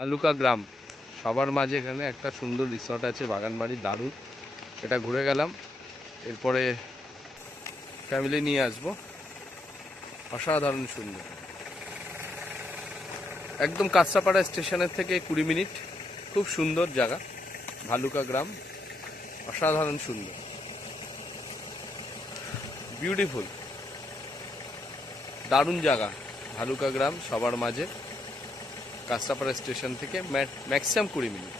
ভালুকা গ্রাম সবার মাঝে এখানে একটা সুন্দর রিসর্ট আছে, বাগানবাড়ি, দারুণ। এটা ঘুরে গেলাম, এরপরে ফ্যামিলি নিয়ে আসবো। অসাধারণ সুন্দর, একদম কাঁচরাপাড়া স্টেশনের থেকে 20 মিনিট। খুব সুন্দর জায়গা ভালুকা গ্রাম, অসাধারণ সুন্দর, বিউটিফুল, দারুণ জায়গা। ভালুকা গ্রাম সবার মাঝে, কাঁচরাপাড়া স্টেশন থেকে ম্যাক্সিমাম 20 মিনিট।